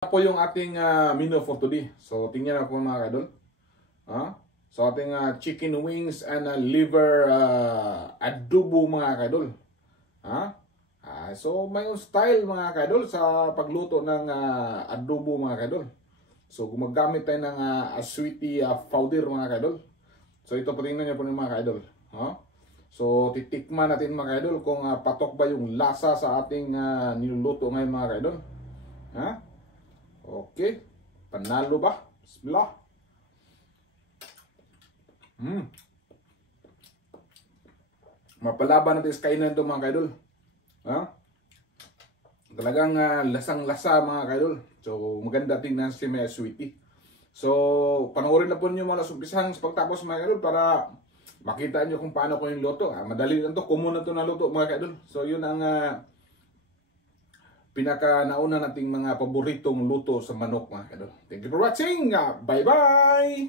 Po yung ating menu for today. So tingnan ako mga kaidol. So ating chicken wings and liver adobo mga kaidol. So may style mga kaidol sa pagluto ng adobo mga kaidol. So gumagamit tayo ng sweetie powder mga kaidol. So ito patingnan niyo po mga kaidol. So titikman natin mga kaidol kung patok ba yung lasa sa ating niluluto ngayon mga kaidol. Okay, panalo ba? Bismillah. Mapalaban natin sa kainan ito mga kaidol. Talagang lasang-lasa mga kaidol. So maganda tingnan si may sweetie. So panoorin na po niyo mga sumpisahan sa pagtapos mga kaidol para makita niyo kung paano ko yung luto. Madali lang to, common na to na luto mga kaidol. So yun ang pinaka nauna nating mga paboritong luto sa manok mga kaidol. Thank you for watching. Bye bye.